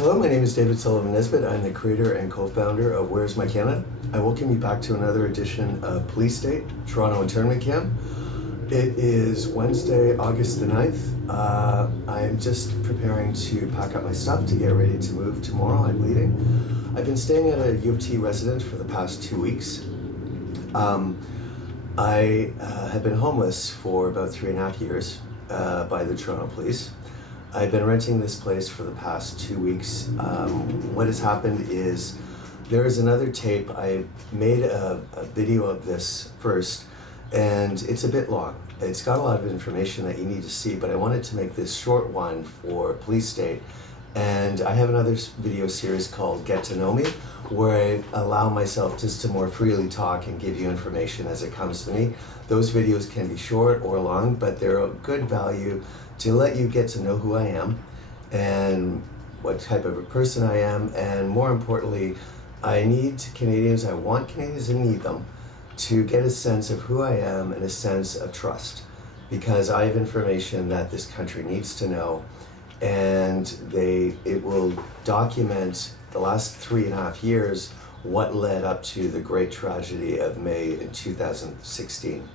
Hello, my name is David Sullivan Nesbitt. I'm the creator and co-founder of Where's My Canada. I welcome you back to another edition of POLICESTATE, Toronto Internment Camp. It is Wednesday, August the 9th. I'm just preparing to pack up my stuff to get ready to move tomorrow. I'm leaving. I've been staying at a U of T residence for the past 2 weeks. I have been homeless for about 3.5 years by the Toronto Police. I've been renting this place for the past 2 weeks. What has happened is there is another tape. I made a video of this first, and it's a bit long. It's got a lot of information that you need to see, but I wanted to make this short one for POLICESTATE. And I have another video series called Get To Know Me, where I allow myself just to more freely talk and give you information as it comes to me. Those videos can be short or long, but they're of good value to let you get to know who I am and what type of a person I am, and more importantly, I want Canadians and need them to get a sense of who I am and a sense of trust, because I have information that this country needs to know, and it will document the last 3.5 years what led up to the great tragedy of May in 2016.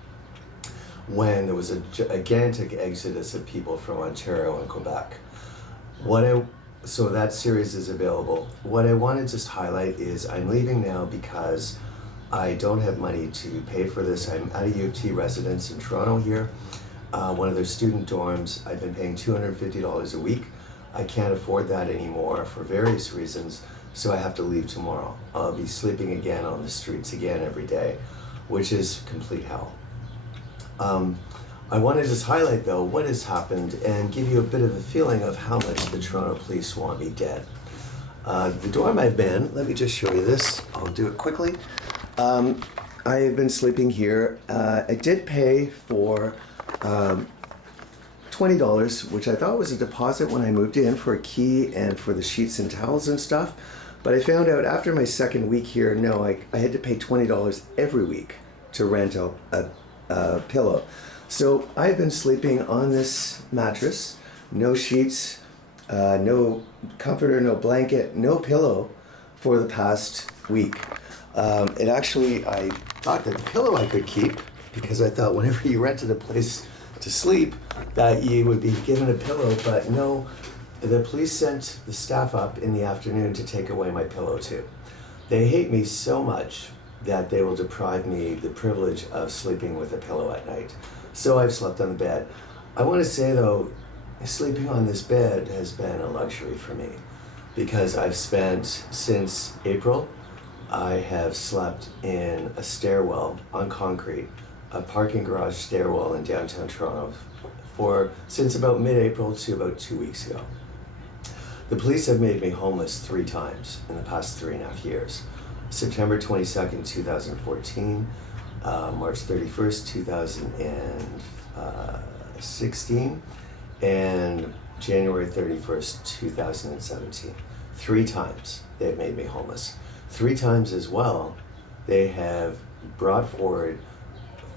When there was a gigantic exodus of people from Ontario and Quebec. So that series is available. What I want to just highlight is I'm leaving now because I don't have money to pay for this. I'm at a U of T residence in Toronto here, one of their student dorms. I've been paying $250 a week. I can't afford that anymore for various reasons, so I have to leave tomorrow. I'll be sleeping again on the streets again every day, which is complete hell. I want to just highlight though what has happened and give you a bit of a feeling of how much the Toronto Police want me dead. The dorm I've been, let me just show you this, I'll do it quickly. I have been sleeping here. I did pay for $20, which I thought was a deposit when I moved in, for a key and for the sheets and towels and stuff. But I found out after my second week here, no, I had to pay $20 every week to rent a pillow. So I've been sleeping on this mattress, no sheets, no comforter, no blanket, no pillow for the past week. I thought that the pillow I could keep, because I thought whenever you rented a place to sleep that you would be given a pillow, but no, the police sent the staff up in the afternoon to take away my pillow too. They hate me so much that they will deprive me the privilege of sleeping with a pillow at night. So I've slept on the bed. I want to say though, sleeping on this bed has been a luxury for me, because I've spent, since April, I have slept in a stairwell on concrete, a parking garage stairwell in downtown Toronto since about mid-April to about 2 weeks ago. The police have made me homeless 3 times in the past 3.5 years. September 22nd, 2014, March 31st, 2016, and January 31st, 2017. 3 times they've made me homeless. 3 times as well, they have brought forward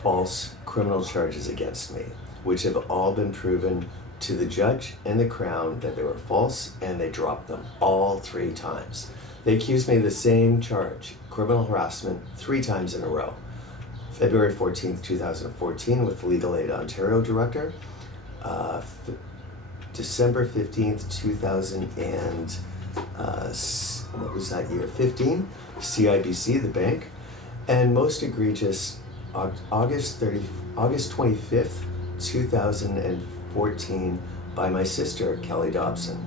false criminal charges against me, which have all been proven to the judge and the Crown that they were false, and they dropped them all 3 times. They accused me of the same charge, criminal harassment, 3 times in a row. February 14th, 2014 with Legal Aid Ontario Director. December 15th, 15, CIBC, the bank. And most egregious, August 25th, 2014 by my sister, Kelly Dobson.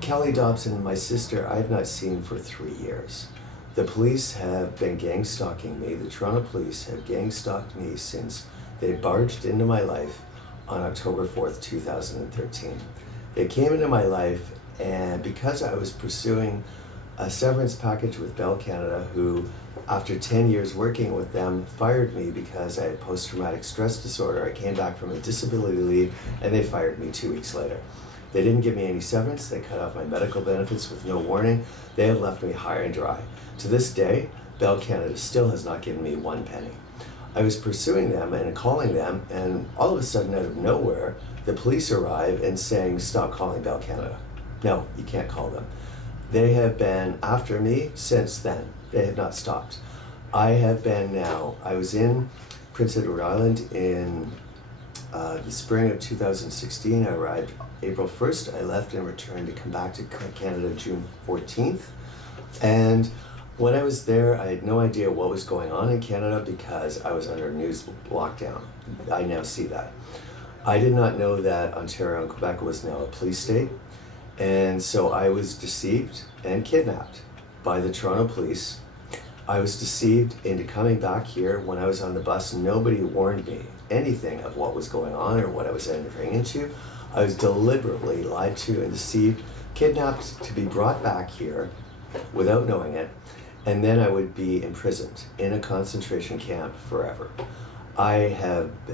Kelly Dobson, my sister, I have not seen for 3 years. The police have been gang-stalking me. The Toronto Police have gang-stalked me since they barged into my life on October 4th, 2013. They came into my life, and because I was pursuing a severance package with Bell Canada, who, after 10 years working with them, fired me because I had post-traumatic stress disorder. I came back from a disability leave, and they fired me 2 weeks later. They didn't give me any severance. They cut off my medical benefits with no warning. They have left me high and dry. To this day, Bell Canada still has not given me 1 penny. I was pursuing them and calling them, and all of a sudden, out of nowhere, the police arrive and saying, "Stop calling Bell Canada." No, you can't call them. They have been after me since then. They have not stopped. I was in Prince Edward Island in the spring of 2016. I arrived April 1st. I left and returned to come back to Canada June 14th. And when I was there, I had no idea what was going on in Canada because I was under a news lockdown. I now see that. I did not know that Ontario and Quebec was now a police state. And so I was deceived and kidnapped by the Toronto Police. I was deceived into coming back here. When I was on the bus, nobody warned me anything of what was going on or what I was entering into. I was deliberately lied to and deceived, kidnapped to be brought back here without knowing it, and then I would be imprisoned in a concentration camp forever.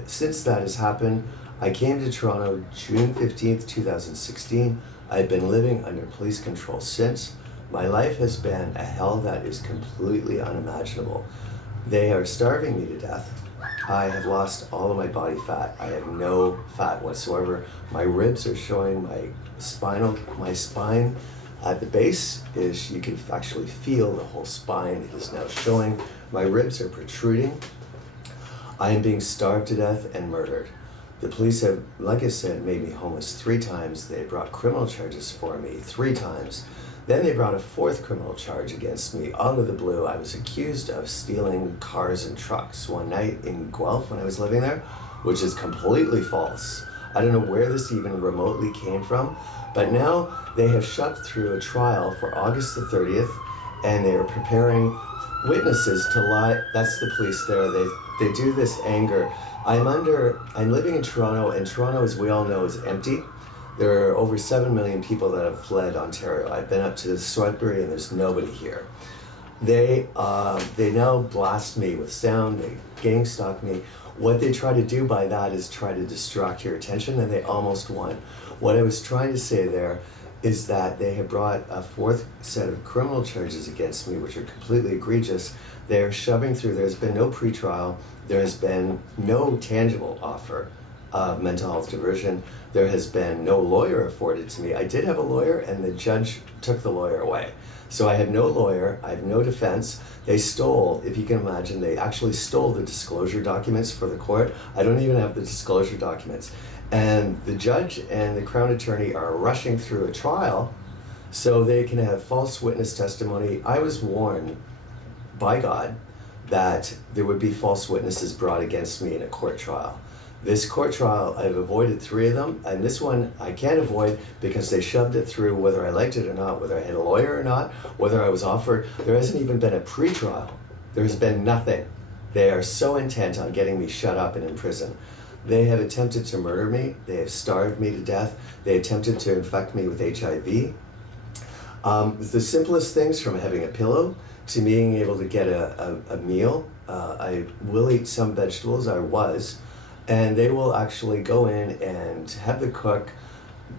Since that has happened, I came to Toronto June 15th, 2016. I've been living under police control since. My life has been a hell that is completely unimaginable. They are starving me to death. I have lost all of my body fat. I have no fat whatsoever. My ribs are showing, my spine at the base you can actually feel the whole spine. It is now showing. My ribs are protruding. I am being starved to death and murdered. The police have, like I said, made me homeless 3 times. They brought criminal charges for me 3 times. Then they brought a 4th criminal charge against me out of the blue. I was accused of stealing cars and trucks one night in Guelph when I was living there, which is completely false. I don't know where this even remotely came from, but now they have shoved through a trial for August the 30th, and they are preparing witnesses to lie. That's the police there. They do this anger. I'm living in Toronto, and Toronto, as we all know, is empty. There are over 7 million people that have fled Ontario. I've been up to Sudbury and there's nobody here. They now blast me with sound, they gang-stalk me. What they try to do by that is try to distract your attention, and they almost won. What I was trying to say there is that they have brought a 4th set of criminal charges against me, which are completely egregious. They're shoving through. There's been no pretrial. There has been no tangible offer of mental health diversion. There has been no lawyer afforded to me. I did have a lawyer, and the judge took the lawyer away. So I have no lawyer, I have no defense. They stole, if you can imagine, they actually stole the disclosure documents for the court. I don't even have the disclosure documents. And the judge and the Crown Attorney are rushing through a trial so they can have false witness testimony. I was warned by God that there would be false witnesses brought against me in a court trial. This court trial, I've avoided 3 of them, and this one I can't avoid because they shoved it through whether I liked it or not, whether I had a lawyer or not, whether I was offered. There hasn't even been a pre-trial. There has been nothing. They are so intent on getting me shut up and in prison. They have attempted to murder me. They have starved me to death. They attempted to infect me with HIV. The simplest things, from having a pillow to being able to get a meal. I will eat some vegetables, and they will actually go in and have the cook.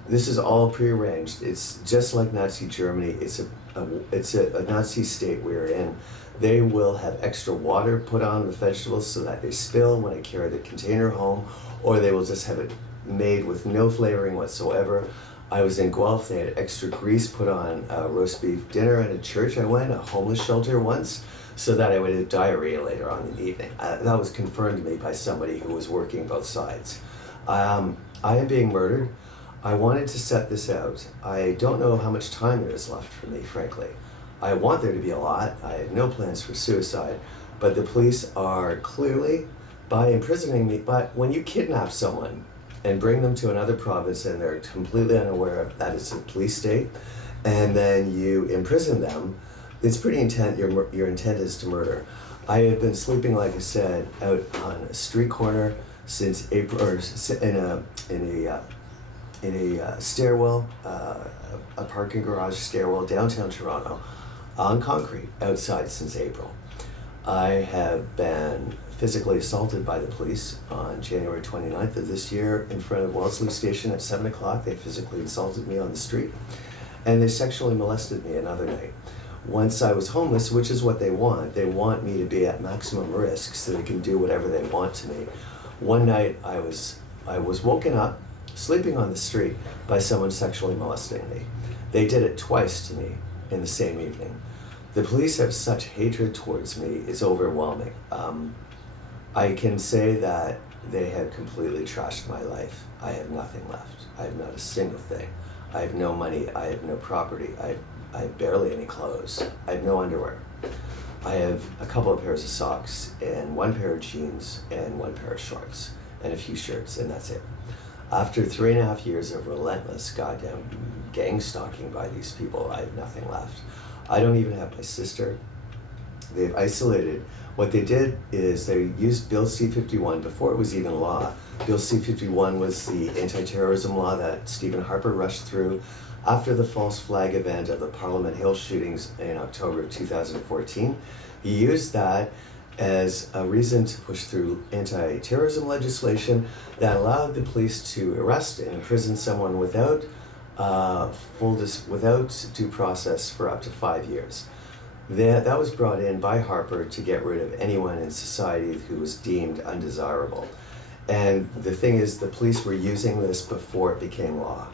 This is all prearranged. It's just like Nazi Germany. It's a Nazi state we're in. They will have extra water put on the vegetables so that they spill when I carry the container home, or they will just have it made with no flavoring whatsoever. I was in Guelph. They had extra grease put on a roast beef dinner at a church I went, a homeless shelter once, so that I would have diarrhea later on in the evening. That was confirmed to me by somebody who was working both sides. I am being murdered. I wanted to set this out. I don't know how much time there is left for me, frankly. I want there to be a lot. I have no plans for suicide, but the police are clearly, by imprisoning me, but when you kidnap someone and bring them to another province and they're completely unaware of that it's a police state, and then you imprison them, it's pretty intent. Your intent is to murder. I have been sleeping, like I said, out on a street corner since April, or in a stairwell, a parking garage stairwell downtown Toronto, on concrete outside since April. I have been physically assaulted by the police on January 29th of this year in front of Wellesley Station at 7 o'clock. They physically assaulted me on the street, and they sexually molested me another night. Once I was homeless, which is what they want me to be at maximum risk so they can do whatever they want to me. One night I was woken up sleeping on the street by someone sexually molesting me. They did it twice to me in the same evening. The police have such hatred towards me, it's overwhelming. I can say that they have completely trashed my life. I have nothing left. I have not a single thing. I have no money, I have no property, I have barely any clothes. I have no underwear. I have a couple of pairs of socks and one pair of jeans and one pair of shorts and a few shirts, and that's it. After 3.5 years of relentless goddamn gang stalking by these people, I have nothing left. I don't even have my sister. They've isolated. What they did is they used Bill C-51 before it was even law. Bill C-51 was the anti-terrorism law that Stephen Harper rushed through after the false flag event of the Parliament Hill shootings in October of 2014. He used that as a reason to push through anti-terrorism legislation that allowed the police to arrest and imprison someone without without due process for up to 5 years. That was brought in by Harper to get rid of anyone in society who was deemed undesirable. And the thing is, the police were using this before it became law.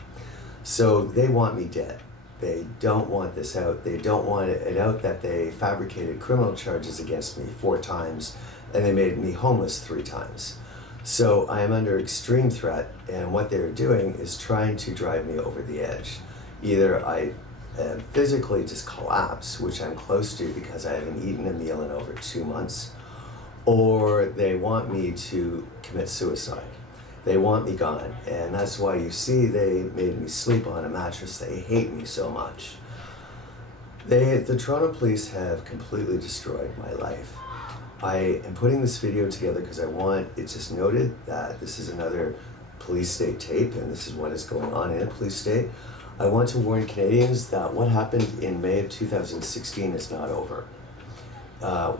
So they want me dead. They don't want this out. They don't want it out that they fabricated criminal charges against me 4 times and they made me homeless 3 times. So I am under extreme threat, and what they're doing is trying to drive me over the edge. Either I physically just collapse, which I'm close to because I haven't eaten a meal in over 2 months, or they want me to commit suicide. They want me gone, and that's why you see they made me sleep on a mattress. They hate me so much. The Toronto Police have completely destroyed my life. I am putting this video together because I want it just noted that this is another police state tape, and this is what is going on in a police state. I want to warn Canadians that what happened in May of 2016 is not over.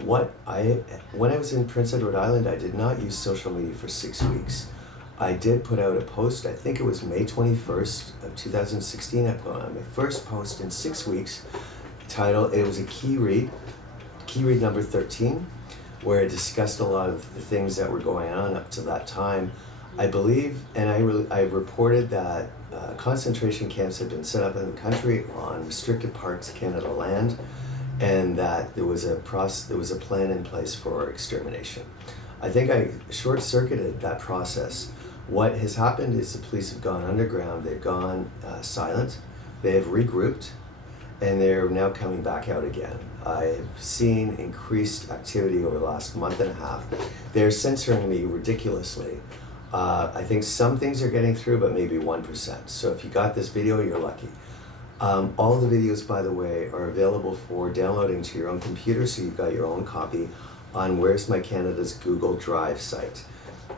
When I was in Prince Edward Island, I did not use social media for 6 weeks. I did put out a post, I think it was May 21st of 2016, I put on my first post in 6 weeks, titled, it was a key read number 13, where I discussed a lot of the things that were going on up to that time. I believe, and I reported that concentration camps had been set up in the country on restricted parts Canada land, and that there was a plan in place for extermination. I think I short-circuited that process. What has happened is the police have gone underground, they've gone silent, they have regrouped, and they're now coming back out again. I've seen increased activity over the last month and a half. They're censoring me ridiculously. I think some things are getting through, but maybe 1%. So if you got this video, you're lucky. All the videos, by the way, are available for downloading to your own computer, so you've got your own copy on Where's My Canada's Google Drive site.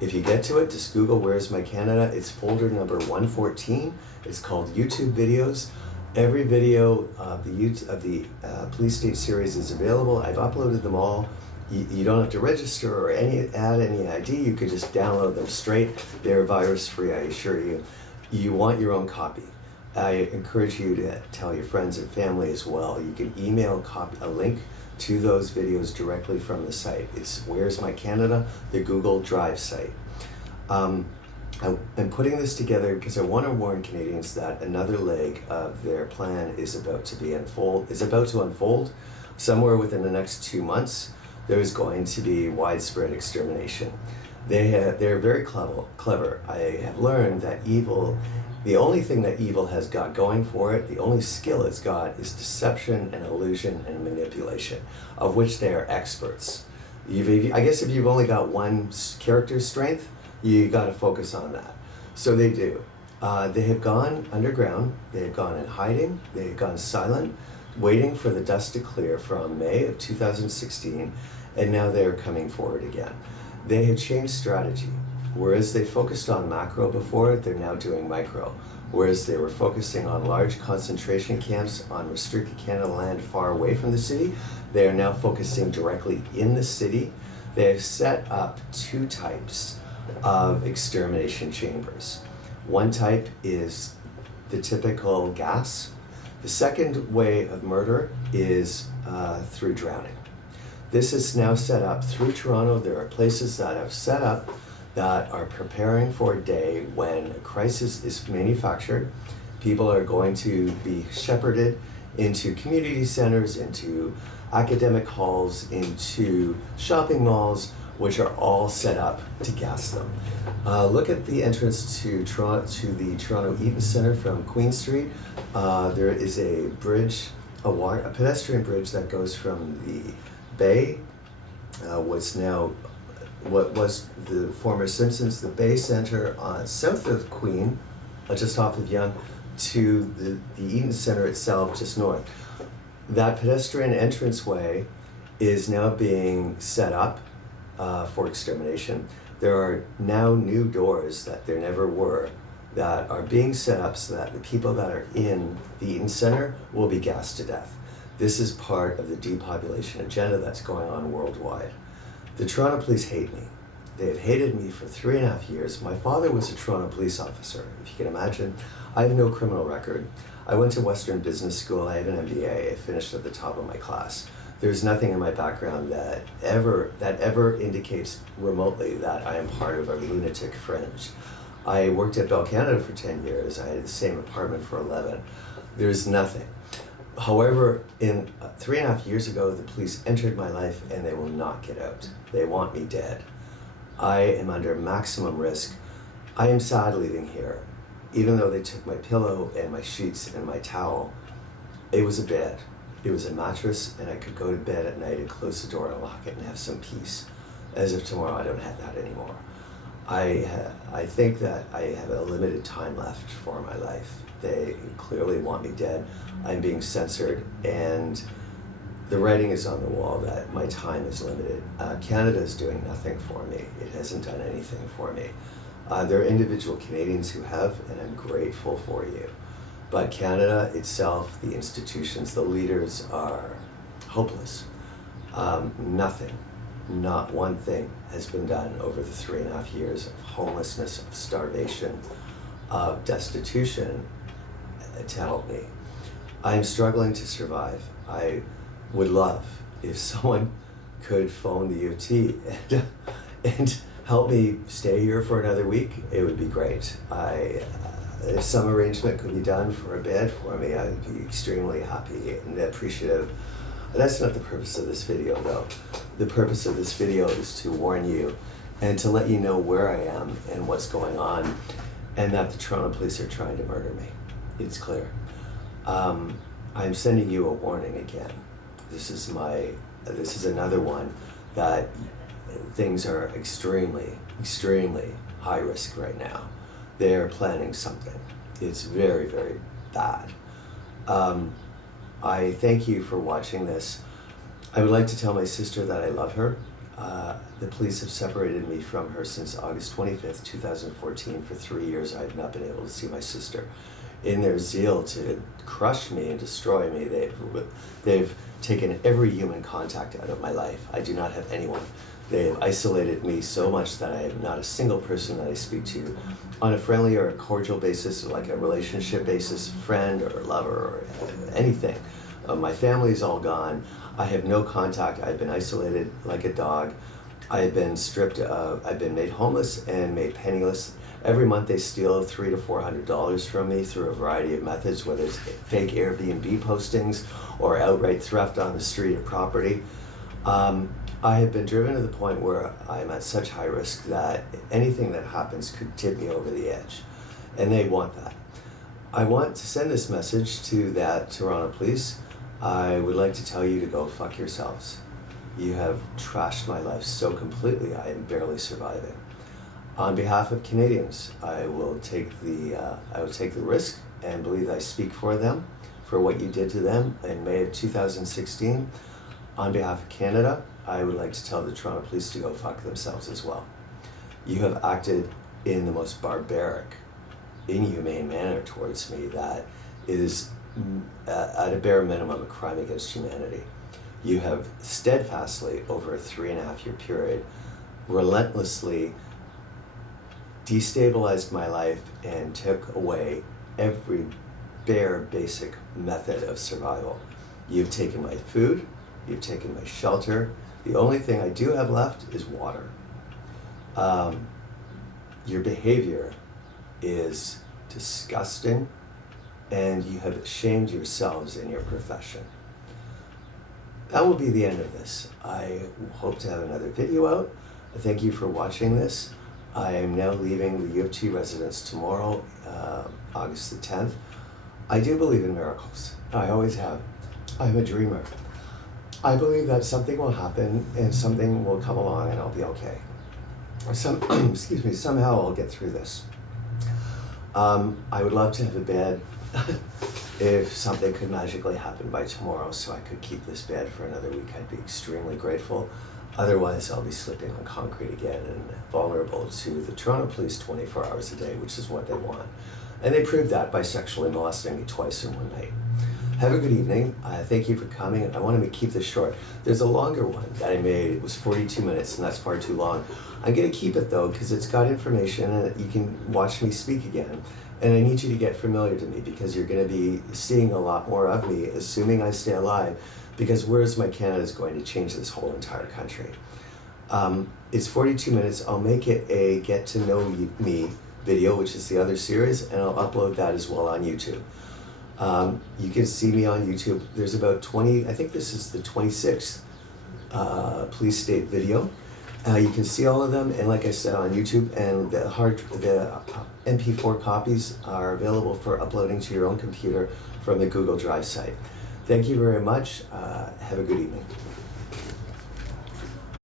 If you get to it, just Google Where's My Canada. It's folder number 114. It's called YouTube videos. Every video of the Police State series is available. I've uploaded them all. You don't have to register or add any ID. You could just download them straight. They're virus-free, I assure you. You want your own copy. I encourage you to tell your friends and family as well. You can email a link to those videos directly from the site. It's Where's My Canada, the Google Drive site. I'm putting this together because I want to warn Canadians that another leg of their plan is about to unfold. Somewhere within the next 2 months, there's going to be widespread extermination. They're very clever. I have learned that the only thing that evil has got going for it, the only skill it's got, is deception and illusion and manipulation, of which they are experts. I guess if you've only got one character strength, you got to focus on that. So they do. They have gone underground, they have gone in hiding, they have gone silent, waiting for the dust to clear from May of 2016, and now they are coming forward again. They have changed strategy. Whereas they focused on macro before, they're now doing micro. Whereas they were focusing on large concentration camps on restricted Canada land far away from the city, they are now focusing directly in the city. They have set up 2 types of extermination chambers. One type is the typical gas. The second way of murder is through drowning. This is now set up through Toronto. There are places that have set up that are preparing for a day when a crisis is manufactured. People are going to be shepherded into community centers, into academic halls, into shopping malls, which are all set up to gas them. Look at the entrance to the Toronto Eaton Centre from Queen Street. There is a bridge, a pedestrian bridge that goes from the Bay, what was the former Simpsons, the Bay Centre south of Queen, just off of Yonge, to the Eaton Centre itself, just north. That pedestrian entranceway is now being set up for extermination. There are now new doors that there never were that are being set up so that the people that are in the Eaton Centre will be gassed to death. This is part of the depopulation agenda that's going on worldwide. The Toronto Police hate me. They have hated me for 3.5 years. My father was a Toronto police officer, if you can imagine. I have no criminal record. I went to Western Business School. I have an MBA. I finished at the top of my class. There's nothing in my background that ever indicates remotely that I am part of a lunatic fringe. I worked at Bell Canada for 10 years. I had the same apartment for 11. There's nothing. However, 3.5 years ago, the police entered my life and they will not get out. They want me dead. I am under maximum risk. I am sad leaving here. Even though they took my pillow and my sheets and my towel, it was a bed. It was a mattress, and I could go to bed at night and close the door and lock it and have some peace, as if tomorrow I don't have that anymore. I think that I have a limited time left for my life. They clearly want me dead. I'm being censored, and the writing is on the wall that my time is limited. Canada is doing nothing for me. It hasn't done anything for me. There are individual Canadians who have, and I'm grateful for you. But Canada itself, the institutions, the leaders are hopeless. Nothing, not one thing has been done over the 3.5 years of homelessness, of starvation, of destitution to help me. I'm struggling to survive. I would love if someone could phone the U of T and help me stay here for another week. It would be great. If some arrangement could be done for a bed for me, I'd be extremely happy and appreciative. That's not the purpose of this video, though. The purpose of this video is to warn you and to let you know where I am and what's going on, and that the Toronto Police are trying to murder me. It's clear. I'm sending you a warning again. This is another one that things are extremely, extremely high risk right now. They are planning something. It's very, very bad. I thank you for watching this. I would like to tell my sister that I love her. The police have separated me from her since August 25th, 2014. For 3 years, I have not been able to see my sister. In their zeal to crush me and destroy me, they've taken every human contact out of my life. I do not have anyone. They've isolated me so much that I have not a single person that I speak to on a friendly or a cordial basis, or like a relationship basis, friend or lover or anything. My family's all gone. I have no contact. I've been isolated like a dog. I've been stripped of, I've been made homeless and made penniless. Every month they steal $300 to $400 from me through a variety of methods, whether it's fake Airbnb postings or outright theft on the street of property. I have been driven to the point where I'm at such high risk that anything that happens could tip me over the edge, and they want that. I want to send this message to that Toronto Police. I would like to tell you to go fuck yourselves. You have trashed my life so completely, I am barely surviving. On behalf of Canadians, I will take the risk and believe I speak for them, for what you did to them in May of 2016. On behalf of Canada, I would like to tell the Toronto Police to go fuck themselves as well. You have acted in the most barbaric, inhumane manner towards me that is, at a bare minimum, a crime against humanity. You have steadfastly, over a 3.5 year period, relentlessly destabilized my life and took away every bare basic method of survival. You've taken my food, you've taken my shelter. The only thing I do have left is water. Your behavior is disgusting, and you have shamed yourselves in your profession. That will be the end of this. I hope to have another video out. Thank you for watching this. I am now leaving the U of T residence tomorrow, August the 10th. I do believe in miracles. I always have. I'm a dreamer. I believe that something will happen and something will come along and I'll be okay. Or excuse me, somehow I'll get through this. I would love to have a bed if something could magically happen by tomorrow so I could keep this bed for another week. I'd be extremely grateful. Otherwise, I'll be sleeping on concrete again and vulnerable to the Toronto Police 24 hours a day, which is what they want. And they proved that by sexually molesting me twice in one night. Have a good evening. Thank you for coming. I want to keep this short. There's a longer one that I made. It was 42 minutes, and that's far too long. I'm going to keep it, though, because it's got information, and you can watch me speak again. And I need you to get familiar to me, because you're going to be seeing a lot more of me, assuming I stay alive, because Where's My Canada is going to change this whole entire country. It's 42 minutes. I'll make it a Get to Know Me video, which is the other series, and I'll upload that as well on YouTube. You can see me on YouTube. There's about 20, I think this is the 26th POLICESTATE video. You can see all of them, and like I said, on YouTube, and the MP4 copies are available for uploading to your own computer from the Google Drive site. Thank you very much. Have a good evening.